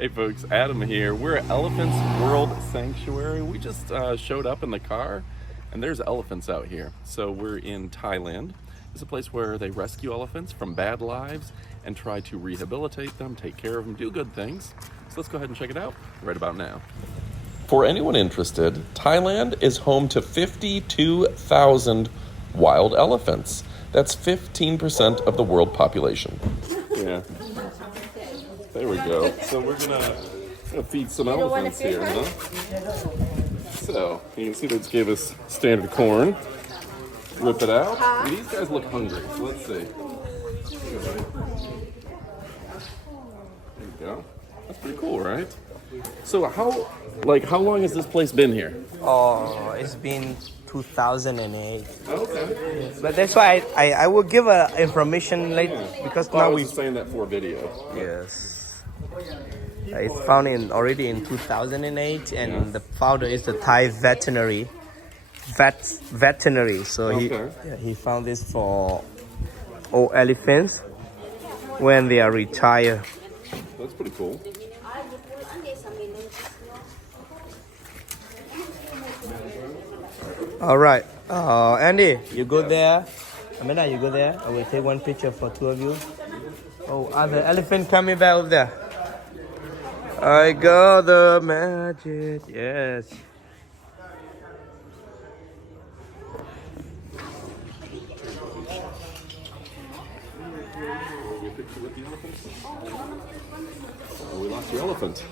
Hey folks, Adam here. We're at Elephants World Sanctuary. We just showed up in the car and there's elephants out here. So we're in Thailand. It's a place where they rescue elephants from bad lives and try to rehabilitate them, take care of them, do good things. So let's go ahead and check it out right about now. For anyone interested, Thailand is home to 52,000 wild elephants. That's 15% of the world population. Yeah. There we go. So we're gonna feed some elephants here, huh? So you can see they just gave us standard corn. Rip it out. These guys look hungry. So let's see. There you go. That's pretty cool, right? So how long has this place been here? Oh, it's been 2008. Okay. But that's why I will give information later because Well, I now was we just saying that for video. yes. It's found already in 2008, and the founder is the Thai veterinary. So he found this for all elephants when they are retired. That's pretty cool. All right, Andy, you go there. Amanda, you go there. I will take one picture for two of you. Oh, other elephant coming back over there. I got the magic, yes. Oh, we lost the elephant.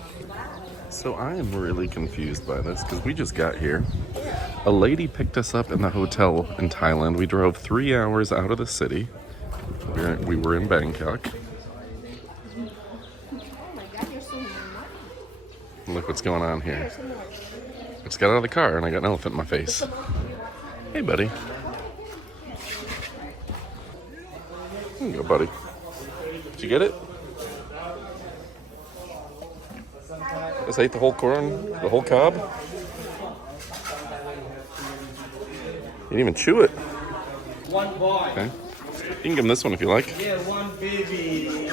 So I am really confused by this because we just got here. A lady picked us up in the hotel in Thailand. We drove 3 hours out of the city. We were in Bangkok. Look what's going on here. I just got out of the car and I got an elephant in my face. Hey, buddy. There you go, buddy. Did you get it? Just ate the whole corn, the whole cob? You didn't even chew it. One boy. Okay. You can give him this one if you like. Yeah, one baby.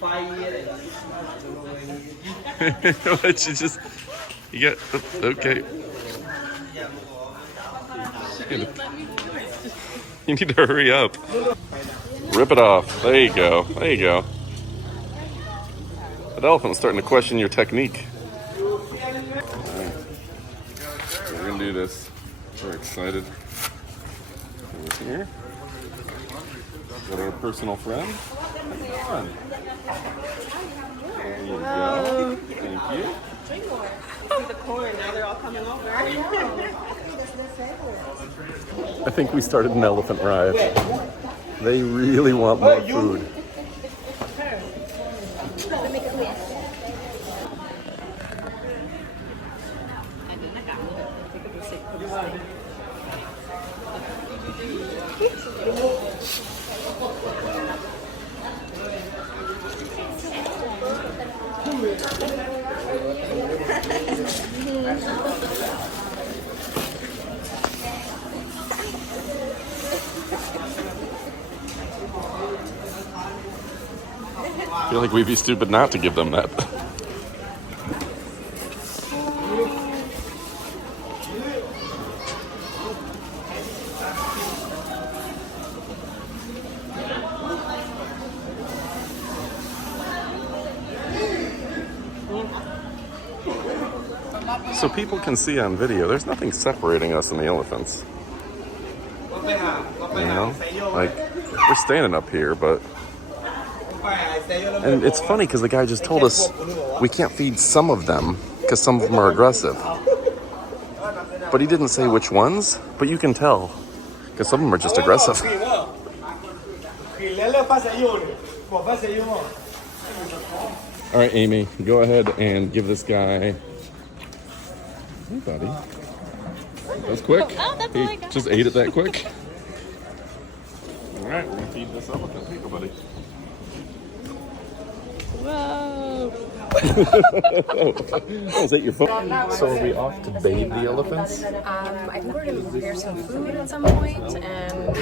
5 years. What, you got, okay. You need to hurry up. Rip it off. There you go. There you go. That elephant's starting to question your technique. Right. We're gonna do this. We're excited. Over here. Got our personal friend. Come on. There you go. Thank you. See the corn, now they're all coming over. I think we started an elephant riot. They really want more food. I feel like we'd be stupid not to give them that. So people can see on video, there's nothing separating us and the elephants. You know? Like, we're standing up here, but... And it's funny because the guy just told us we can't feed some of them because some of them are aggressive. But he didn't say which ones, but you can tell because some of them are just aggressive. All right, Amy, go ahead and give this guy... Hey, buddy. That was quick. Oh, that's all I got. Just ate it that quick. All right, we're going to feed this elephant. Here you go, buddy. Whoa. Oh, is that your phone? So are we off to bathe the elephants? I think we're going to prepare some food at some point and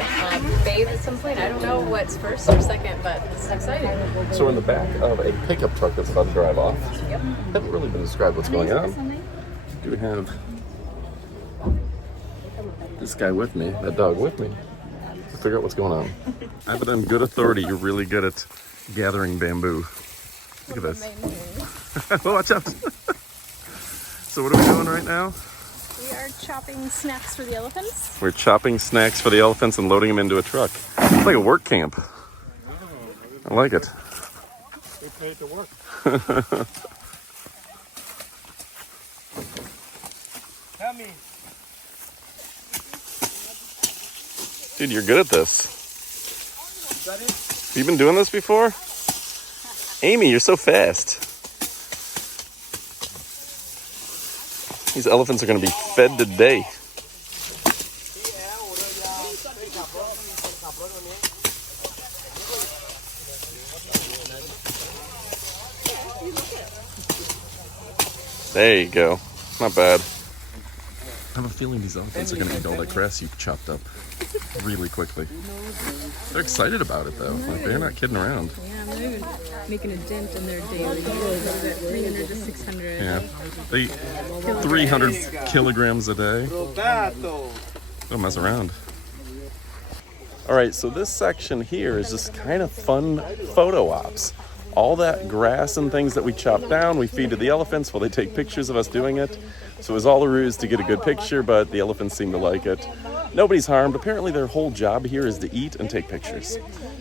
bathe at some point. I don't know what's first or second, but it's exciting. So we're in the back of a pickup truck that's about to drive off. Yep. Haven't really been described what's going on. Do we have this guy with me, that dog with me, to figure out what's going on? I have it on good authority. You're really good at gathering bamboo. Look at this. Watch out. So what are we doing right now? We are chopping snacks for the elephants. We're chopping snacks for the elephants and loading them into a truck. It's like a work camp. I like it. They paid to work. Tell me. Dude, you're good at this. Have you been doing this before? Amy, you're so fast. These elephants are going to be fed today. There you go. Not bad. I have a feeling these elephants are going to eat all that grass you've chopped up really quickly. They're excited about it, though. Like, they're not kidding around. Yeah, they're even making a dent in their daily yield. 300 to 600. Yeah. They eat 300 kilograms a day. Don't mess around. All right, so this section here is just kind of fun photo ops. All that grass and things that we chop down, we feed to the elephants while they take pictures of us doing it. So it was all a ruse to get a good picture, but the elephants seem to like it. Nobody's harmed. Apparently their whole job here is to eat and take pictures.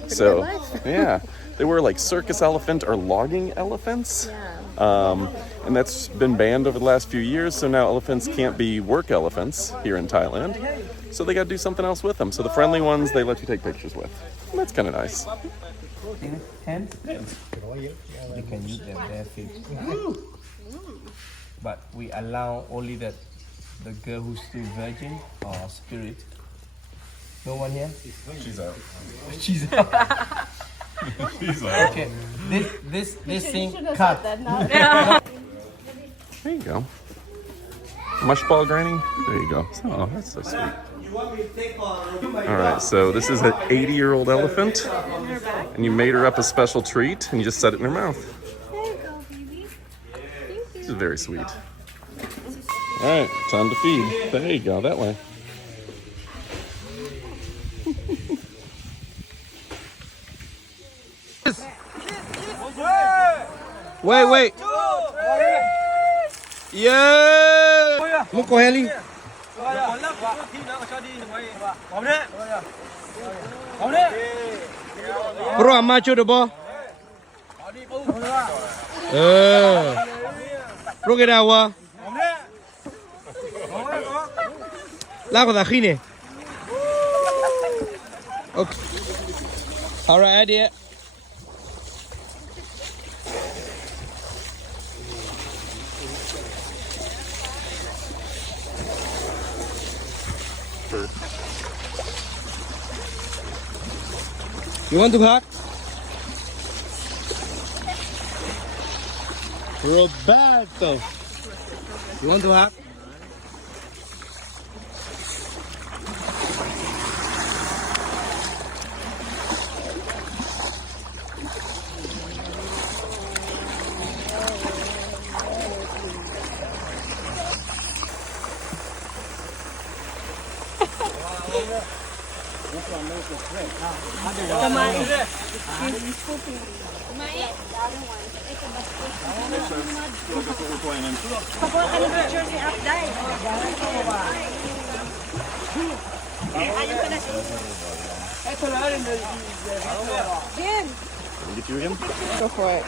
So, yeah. They were like circus elephant or logging elephants. And that's been banned over the last few years, so now elephants can't be work elephants here in Thailand. So they got to do something else with them. So the friendly ones, they let you take pictures with. And that's kind of nice. Hands? You can use them bare feet. But we allow only the girl who's still virgin or spirit. No one here? She's out. She's out. She's out. Okay. This thing cut. There you go. Mush ball grinding? There you go. Oh, that's so sweet. All right, so this is an 80-year-old elephant, and you made her up a special treat, and you just set it in her mouth. There you go, baby. This is very sweet. All right, time to feed. There you go, that way. Wait. Yeah. Muko heli. Bro, I'm macho the ball. Bro, get out. Lago da khine. Okay. All right, idea. You want to hug? Roberto. You want to hug? Can we get you again? Go for it.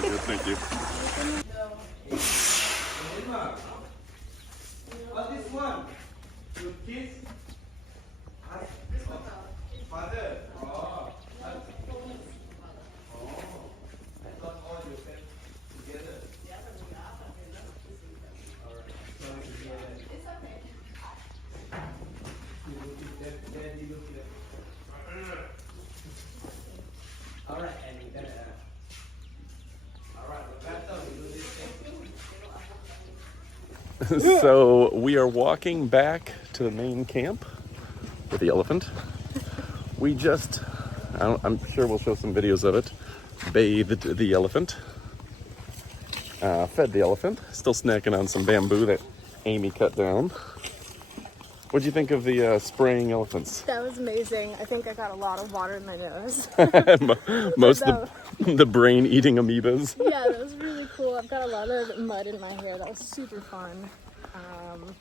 Good, thank you. This one, you So we are walking back to the main camp with the elephant. We just, I'm sure we'll show some videos of it, bathed the elephant, fed the elephant, still snacking on some bamboo that Amy cut down. What'd you think of the spraying elephants? That was amazing. I think I got a lot of water in my nose. Most of the brain-eating amoebas. Yeah, that was really cool. I've got a lot of mud in my hair. That was super fun.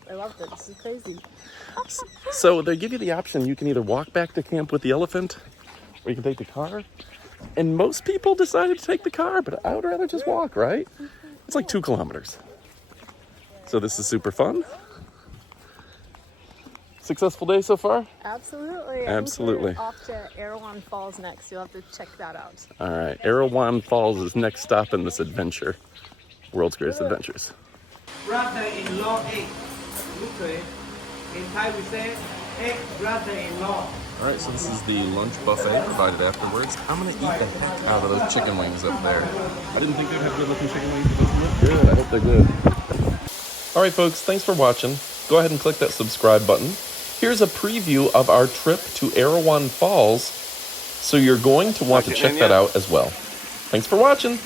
I loved it. This is crazy. So they give you the option. You can either walk back to camp with the elephant, or you can take the car. And most people decided to take the car, but I would rather just walk, right? It's like 2 kilometers. So this is super fun. Successful day so far? Absolutely. Absolutely. I think we're off to Erawan Falls next. You'll have to check that out. All right, Erawan Falls is next stop in this adventure. World's Greatest Adventures. Brother-in-law egg. In Thai we say egg brother-in-law. All right, so this is the lunch buffet provided afterwards. I'm gonna eat the heck out of those chicken wings up there. I didn't think they'd have good looking chicken wings, but those look good. I hope they're good. All right, folks, thanks for watching. Go ahead and click that subscribe button. Here's a preview of our trip to Erawan Falls, so you're going to want to check that out as well. Thanks for watching.